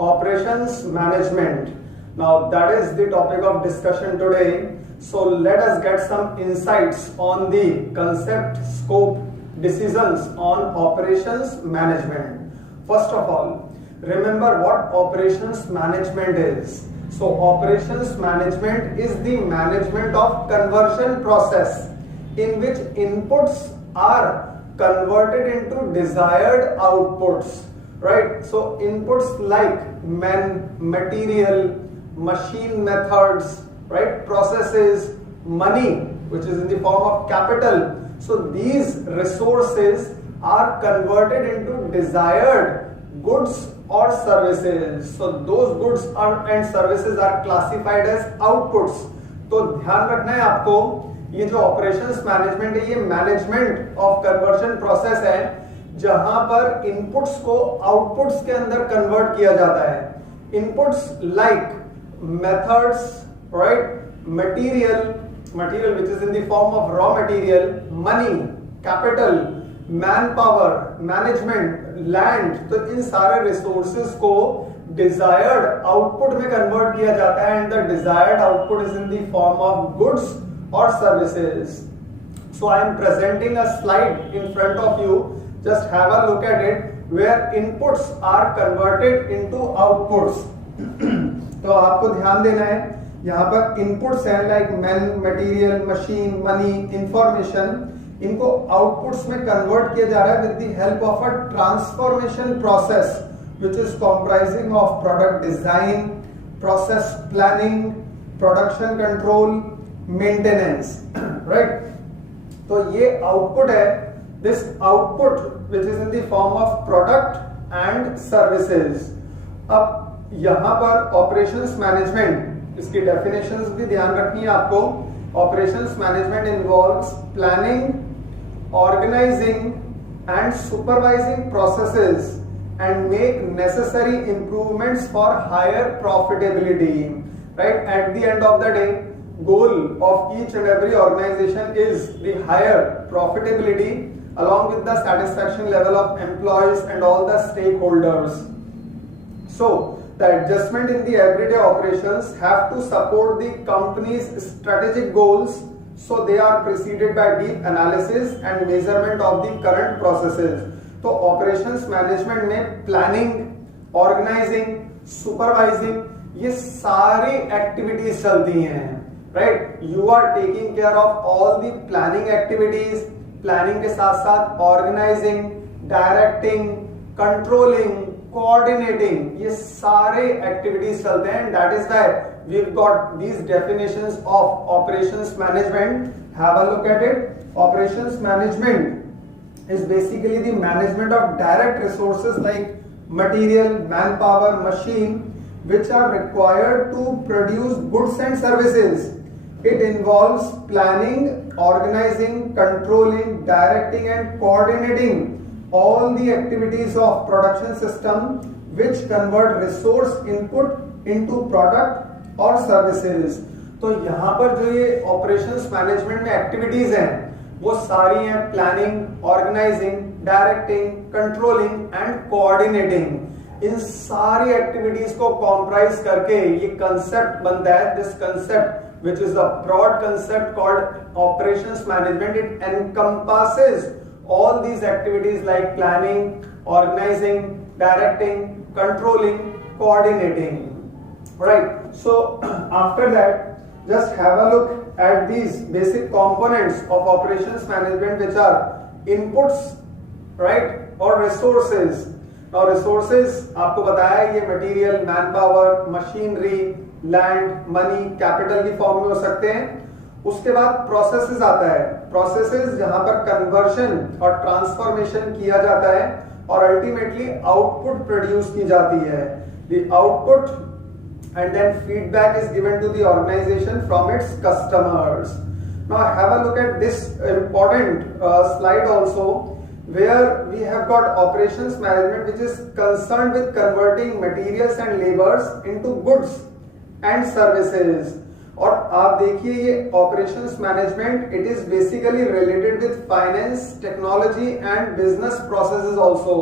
Operations management. Now that is the topic of discussion today. So let us get some insights on the concept, scope, decisions on operations management. First of all, remember what operations management is. So operations management is the management of conversion process in which inputs are converted into desired outputs. Right, so inputs like material, machine methods, right, processes, money, which is in the form of capital. So these resources are converted into desired goods or services. So those goods and services are classified as outputs. तो ध्यान रखना है आपको, ये जो operations management है, ये management of conversion process है, जहां पर इनपुट्स को आउटपुट्स के अंदर कन्वर्ट किया जाता है. Inputs like methods, right, material which is in the form of raw material, money, capital, man power, management, land. तो इन सारे रिसोर्सेज को डिजायर्ड आउटपुट में कन्वर्ट किया जाता है and the desired output is in the form of goods और services. So I am presenting a slide in front of you. Just have a look at it where inputs are converted into outputs. तो आपको ध्यान देना है, यहाँ पर inputs हैं like material, machine, money, information. इनको outputs में convert किया जा रहा है with the help of a transformation process, which is comprising of product design, process planning, production control, maintenance, right? तो ये output है. This output which is in the form of product and services. अब यहाँ पर operations management, इसकी definitions भी ध्यान रखनी है आपको. Operations management involves planning, organizing and supervising processes and make necessary improvements for higher profitability. Right? At the end of the day, goal of each and every organization is the higher profitability along with the satisfaction level of employees and all the stakeholders. So the adjustment in the everyday operations have to support the company's strategic goals, so they are preceded by deep analysis and measurement of the current processes. तो operations management में planning, organizing, supervising, ये सारी activities चलती हैं. Right? You are taking care of all the planning activities. Planning के साथ साथ organising, directing, controlling, coordinating, ये सारे एक्टिविटीज चलते हैं. That is why we have got these definitions of operations management. Have a look at it. Operations management is basically the management of direct resources like material, man power, machine which are required to produce goods and services. It involves planning, organizing, controlling, directing and coordinating all the activities of production system which convert resource input into product or services. तो यहाँ पर जो ये operations management में activities हैं, वो सारी हैं planning, organizing, directing, controlling and coordinating. इन सारी एक्टिविटीज को कॉम्प्राइज करके ये कंसेप्ट बनता है. This concept which is a broad concept called operations management. It encompasses all these activities like planning, organizing, directing, controlling, coordinating. Right? So after that, just have a look at these basic components of operations management, which are inputs, right, or resources. Now resources आपको बताया ये material, man power, machinery, land, money, capital की form में हो सकते हैं. उसके बाद प्रोसेसेस आता है. प्रोसेसेस जहां पर कन्वर्शन और ट्रांसफॉर्मेशन किया जाता है और अल्टीमेटली आउटपुट प्रोड्यूस की जाती है. The output and then feedback is given to the organisation from its customers. Now have a look at this important slide also, where we have got operations management which is concerned with converting materials and labors into goods and services. और आप देखिए ये operations management it is basically related with finance, technology and business processes also.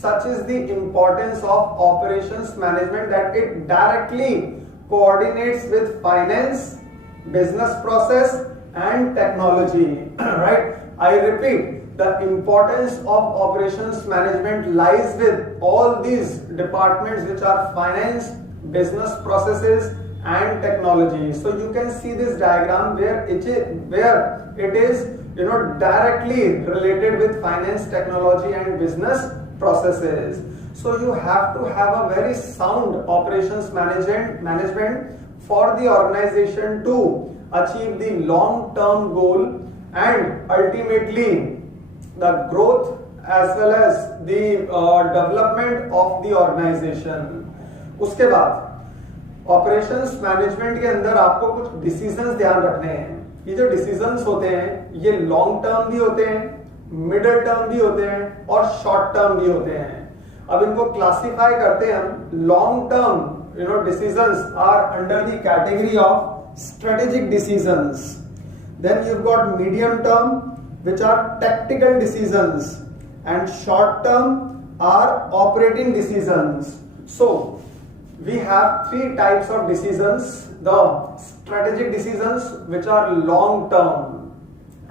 Such is the importance of operations management that it directly coordinates with finance, business process and technology. Right, I repeat, the importance of operations management lies with all these departments which are finance, business processes and technology. So you can see this diagram where it is directly related with finance, technology and business processes. So you have to have a very sound operations management for the organization to achieve the long term goal and ultimately the growth as well as the development of the organization. उसके बाद operations management के अंदर आपको कुछ decisions ध्यान रखने हैं. ये जो डिसीजंस होते हैं ये लॉन्ग टर्म भी होते हैं, मिडिल टर्म भी होते हैं और शॉर्ट टर्म भी होते हैं. अब इनको क्लासिफाई करते हैं हम. Long term decisions are under the category of strategic decisions. Then you've got medium term which are tactical decisions and short term are operating decisions. So we have three types of decisions. The strategic decisions which are long term,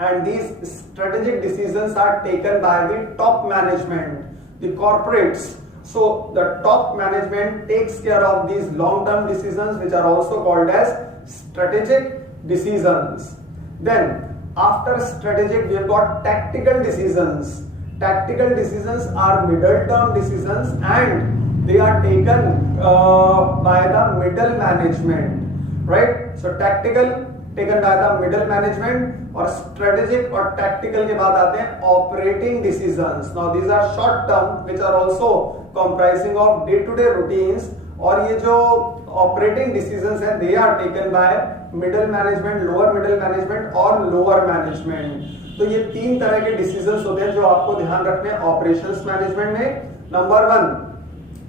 and these strategic decisions are taken by the top management, the corporates. So the top management takes care of these long-term decisions which are also called as strategic decisions. Then after strategic we have got tactical decisions. Tactical decisions are middle-term decisions and they are taken by the middle management. Right? So tactical taken by the middle management और strategic और tactical के बाद आते हैं operating decisions. Now these are short term which are also comprising of day-to-day routines और ये जो operating decisions है they are taken by middle management, lower middle management और lower management. तो ये तीन तरह के decisions होते हैं जो आपको ध्यान रखने हैं operations management में. Number 1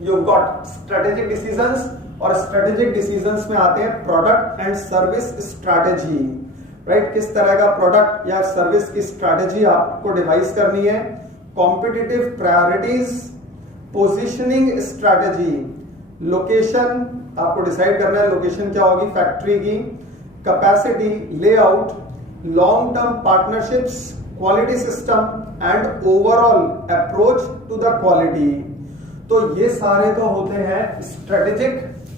you've got strategic decisions और strategic decisions में आते हैं product and service strategy. Right, किस तरह का प्रोडक्ट या सर्विस की स्ट्रैटेजी आपको डिवाइस करनी है. Competitive priorities, positioning strategy, location आपको डिसाइड करना है लोकेशन क्या होगी फैक्ट्री की, capacity, layout, long term partnerships, quality system and overall approach to the quality. तो ये सारे तो होते हैं strategic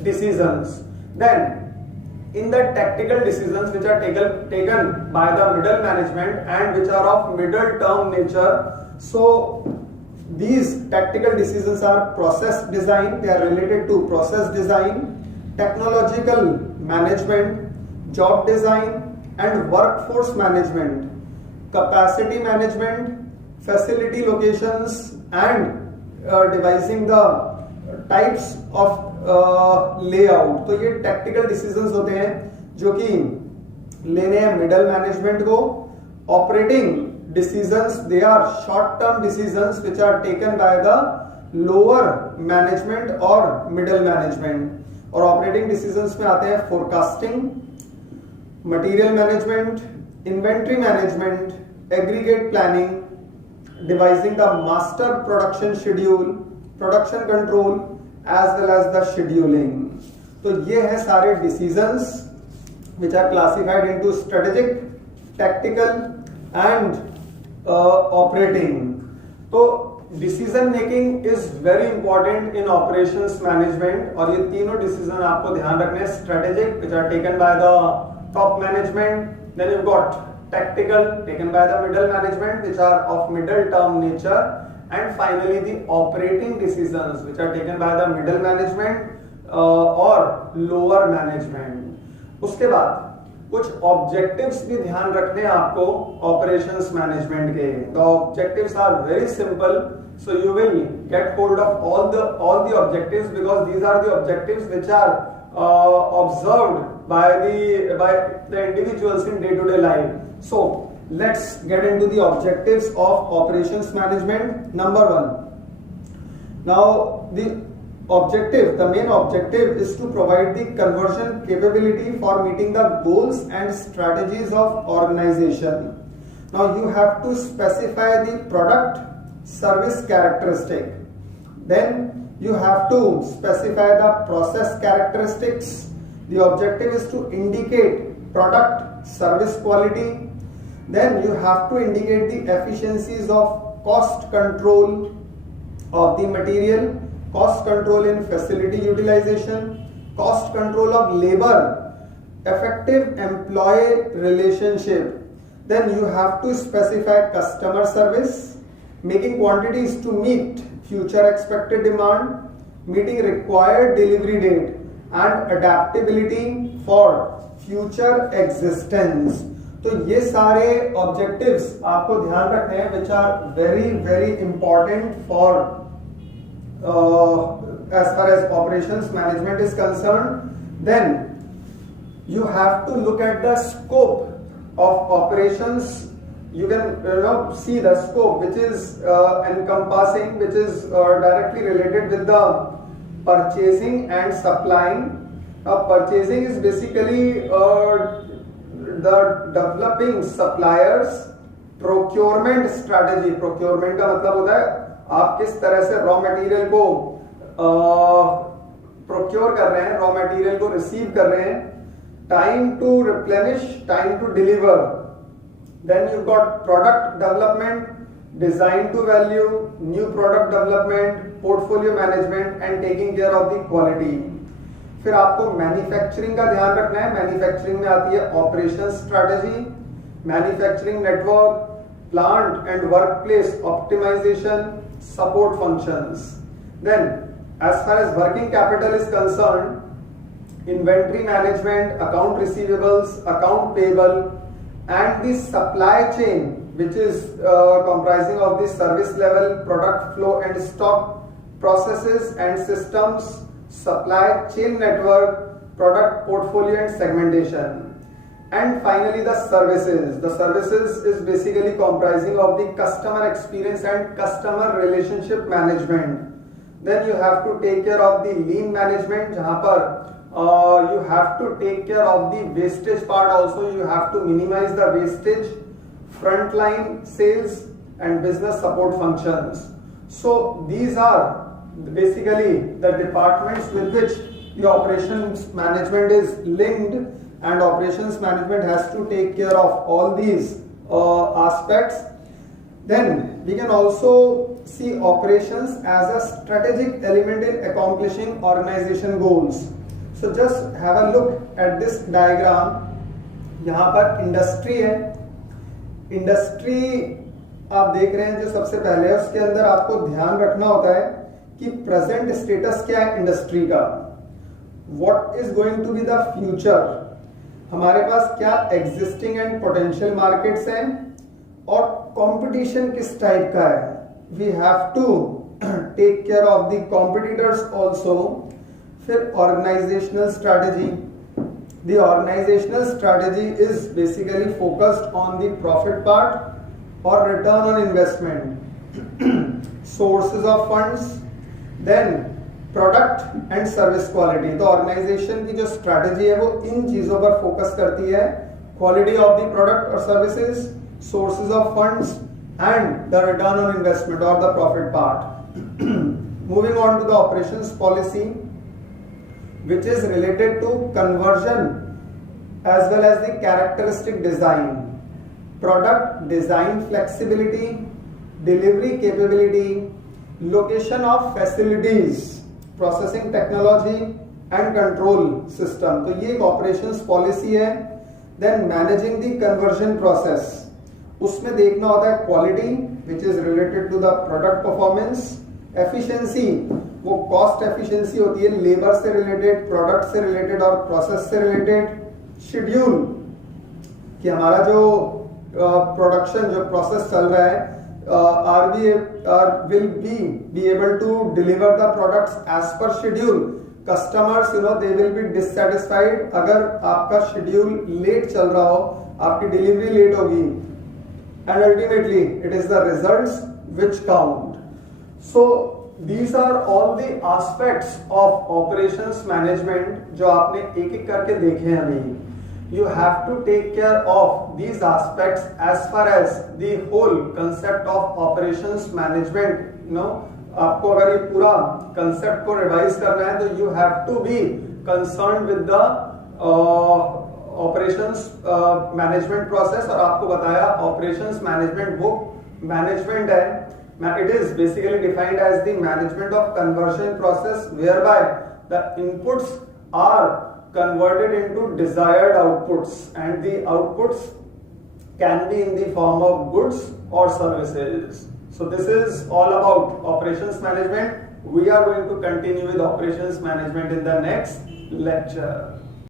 decisions. Then in the tactical decisions which are taken by the middle management and which are of middle term nature. So these tactical decisions are process design, they are related to process design, technological management, job design and workforce management, capacity management, facility locations and devising the types of layout. तो ये tactical decisions होते हैं जो कि लेने हैं middle management को. Operating decisions they are short term decisions which are taken by the lower management और मिडल मैनेजमेंट. और ऑपरेटिंग डिसीजंस में आते हैं forecasting, material management, inventory management, aggregate planning, devising the master production schedule, production control as well as the scheduling. तो ये है सारे decisions which are classified into strategic, tactical and operating. तो decision making is very important in operations management और ये तीनों decision आपको ध्यान रखने हैं. Strategic which are taken by the top management, then you got tactical taken by the middle management which are of middle term nature, and finally the operating decisions which are taken by the middle management or lower management. उसके बाद कुछ objectives भी ध्यान रखने हैं आपको operations management के. The objectives are very simple, so you will get hold of all the objectives because these are the objectives which are observed by the individuals in day-to-day life. So let's get into the objectives of operations management. Number 1. Now the objective, the main objective is to provide the conversion capability for meeting the goals and strategies of organization. Now you have to specify the product service characteristic. Then you have to specify the process characteristics. The objective is to indicate product service quality. Then you have to indicate the efficiencies of cost control of the material, cost control in facility utilization, cost control of labor, effective employee relationship. Then you have to specify customer service, making quantities to meet future expected demand, meeting required delivery date, and adaptability for future existence. तो ये सारे objectives आपको ध्यान रखने हैं which are very very important for as far as operations management is concerned. Then you have to look at the scope of operations. You can see the scope which is encompassing, which is directly related with the purchasing and supplying. Now purchasing is basically the developing suppliers procurement strategy. Procurement का मतलब होता है आप किस तरह से raw material को procure कर रहे हैं, रॉ मटेरियल को रिसीव कर रहे हैं, time to replenish, time to deliver. Then you've got product development, design to value, new product development, portfolio management and taking care of the quality. फिर आपको मैन्युफैक्चरिंग का ध्यान रखना है. मैन्युफैक्चरिंग में आती है operation strategy, manufacturing network, plant and workplace optimisation, support functions. Then as far as working capital is concerned, inventory management, account receivables, account payable, and the supply chain, which is comprising of the service level, product flow and stock processes and systems, supply chain network, product portfolio and segmentation. And finally the services. The services is basically comprising of the customer experience and customer relationship management. Then you have to take care of the lean management, जहाँ पर you have to take care of the wastage part also. You have to minimize the wastage, frontline sales and business support functions. So these are basically the departments with which the operations management is linked, and operations management has to take care of all these aspects. Then we can also see operations as a strategic element in accomplishing organization goals. So just have a look at this diagram. यहाँ पर industry है. Industry आप देख रहे हैं जो सबसे पहले है, उसके अंदर आपको ध्यान रखना होता है कि प्रेजेंट स्टेटस क्या है इंडस्ट्री का, what is going to be the future, हमारे पास क्या एग्जिस्टिंग एंड पोटेंशियल मार्केट्स हैं और कंपटीशन किस टाइप का है. We have to take care of the competitors also. फिर organisational strategy. The organisational strategy is basically focused on the profit part और return on investment, sources of funds, then product and service quality. तो organisation की जो strategy है वो इन चीजों पर focus करती है, क्वालिटी ऑफ द प्रोडक्ट और services, sources of funds and the return on investment और the profit part. Moving on to the operations policy, which is related to conversion as well as the characteristic design, product design flexibility, delivery capability, location of facilities, processing technology and control system. तो ये एक operations policy है. Then managing the conversion process, उसमें देखना होता है quality which is related to the product performance, efficiency वो cost efficiency होती है, लेबर से रिलेटेड, प्रोडक्ट से रिलेटेड और प्रोसेस से रिलेटेड. शेड्यूल कि हमारा जो प्रोडक्शन जो प्रोसेस चल रहा है, will be able to deliver the products as per schedule. Customers they will be dissatisfied अगर आपका शेड्यूल लेट चल रहा हो, आपकी डिलीवरी लेट होगी. And ultimately it is the results which count. So These are all the aspects of operations management जो आपने एक एक करके देखे हैं अभी. You have to take care of these aspects as far as the whole concept of operations management. You know, आपको अगर ये पूरा concept को revise करना है तो you have to be concerned with the operations management process. और आपको बताया operations management वो management है. It is basically defined as the management of conversion process whereby the inputs are converted into desired outputs and the outputs can be in the form of goods or services. So this is all about operations management. We are going to continue with operations management in the next lecture.